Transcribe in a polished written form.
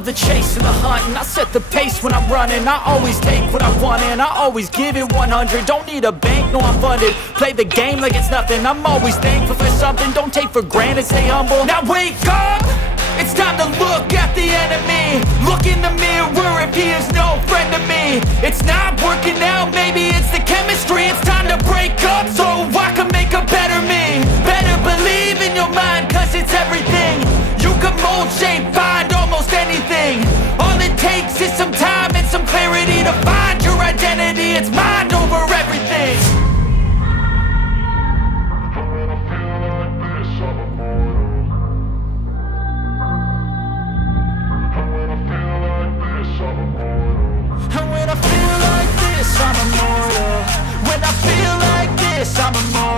love the chase and the hunt, and I set the pace when I'm running. I always take what I want and I always give it 100. Don't need a bank, no I'm funded. Play the game like it's nothing. I'm always thankful for something. Don't take for granted, stay humble. Now wake up! It's time to look at the enemy. Look in the mirror if he is no friend to me. It's not working out, maybe it's the chemistry. It's time to break up so I can make a better me. Better believe in your mind, cause it's everything. You can mold, shape, find almost anything. All it takes is some time and some clarity to find your identity. It's mind over everything. And when I feel like this, I'm immortal. When I feel like this, I'm immortal.